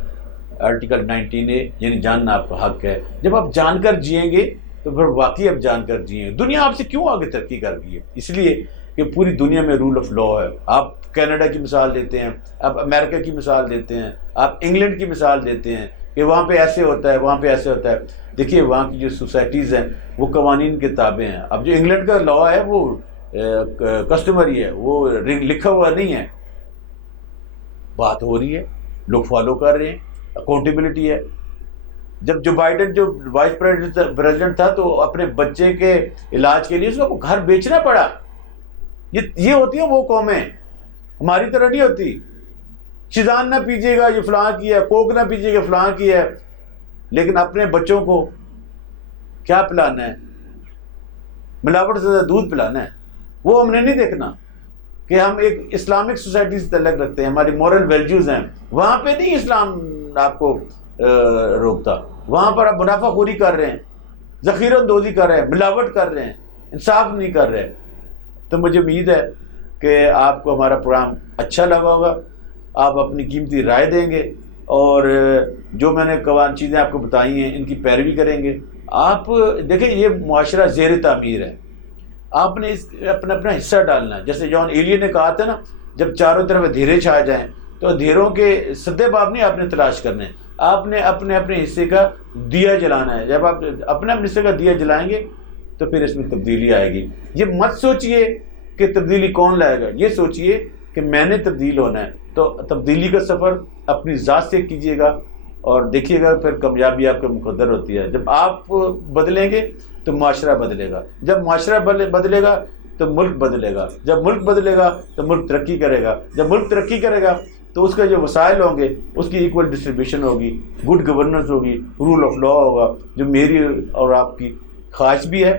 آرٹیکل 19A، یعنی جاننا آپ کا حق ہے۔ جب آپ جان کر جئیں گے تو پھر واقعی آپ جان کر جئیں۔ دنیا آپ سے کیوں آگے ترقی کر گئی ہے؟ اس لیے کہ پوری دنیا میں رول آف لا ہے۔ آپ کینیڈا کی مثال دیتے ہیں، آپ امریکہ کی مثال دیتے ہیں، آپ انگلینڈ کی مثال دیتے ہیں کہ وہاں پہ ایسے ہوتا ہے، وہاں پہ ایسے ہوتا ہے۔ دیکھیے وہاں کی جو سوسائٹیز ہیں وہ قوانین کے تابع ہیں۔ اب جو انگلینڈ کا لا ہے وہ کسٹمری ہے، وہ لکھا ہوا نہیں ہے، بات ہو رہی ہے، لوگ فالو کر رہے ہیں، اکاؤنٹیبلٹی ہے۔ جب جو بائیڈن جو وائس پریزیڈنٹ تھا تو اپنے بچے کے علاج کے لیے اس کو گھر بیچنا پڑا۔ یہ ہوتی ہیں وہ قومیں، ہماری طرح نہیں ہوتی۔ شیزان نہ پیجیے گا یہ فلاں کی ہے، کوک نہ پیجیے گا فلاں کی ہے، لیکن اپنے بچوں کو کیا پلانا ہے؟ ملاوٹ سے زیادہ دودھ پلانا ہے۔ وہ ہم نے نہیں دیکھنا کہ ہم ایک اسلامک سوسائٹی سے تعلق رکھتے ہیں، ہماری مورل ویلیوز ہیں، وہاں پہ نہیں اسلام آپ کو روکتا۔ وہاں پر آپ منافع خوری کر رہے ہیں، ذخیرہ اندوزی کر رہے ہیں، ملاوٹ کر رہے ہیں، انصاف نہیں کر رہے۔ تو مجھے امید ہے کہ آپ کو ہمارا پروگرام اچھا لگا ہوگا، آپ اپنی قیمتی رائے دیں گے، اور جو میں نے چیزیں آپ کو بتائی ہیں ان کی پیروی کریں گے۔ آپ دیکھیں یہ معاشرہ زیر تعمیر ہے، آپ نے اپنا حصہ ڈالنا ہے۔ جیسے جان ایلین نے کہا تھا نا، جب چاروں طرف اندھیرے چھا جائیں تو اندھیروں کے سدے باب نہیں آپ نے تلاش کرنے، آپ نے اپنے حصے کا دیا جلانا ہے۔ جب آپ اپنے حصے کا دیا جلائیں گے تو پھر اس میں تبدیلی آئے گی۔ یہ مت سوچئے کہ تبدیلی کون لائے گا، یہ سوچئے کہ میں نے تبدیل ہونا ہے۔ تو تبدیلی کا سفر اپنی ذات سے کیجیے گا اور دیکھیے گا پھر کامیابی آپ کے مقدر ہوتی ہے۔ جب آپ بدلیں گے تو معاشرہ بدلے گا، جب معاشرہ بدلے گا تو ملک بدلے گا، جب ملک بدلے گا تو ملک ترقی کرے گا، جب ملک ترقی کرے گا تو اس کا جو وسائل ہوں گے اس کی ایکول ڈسٹریبیوشن ہوگی، گڈ گورننس ہوگی، رول آف لا ہوگا، جو میری اور آپ کی خواہش بھی ہے،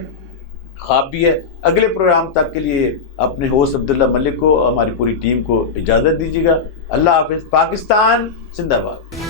خواب بھی ہے۔ اگلے پروگرام تک کے لیے اپنے ہوسٹ عبداللہ ملک کو، ہماری پوری ٹیم کو اجازت دیجیے گا۔ اللہ حافظ۔ پاکستان زندہ باد۔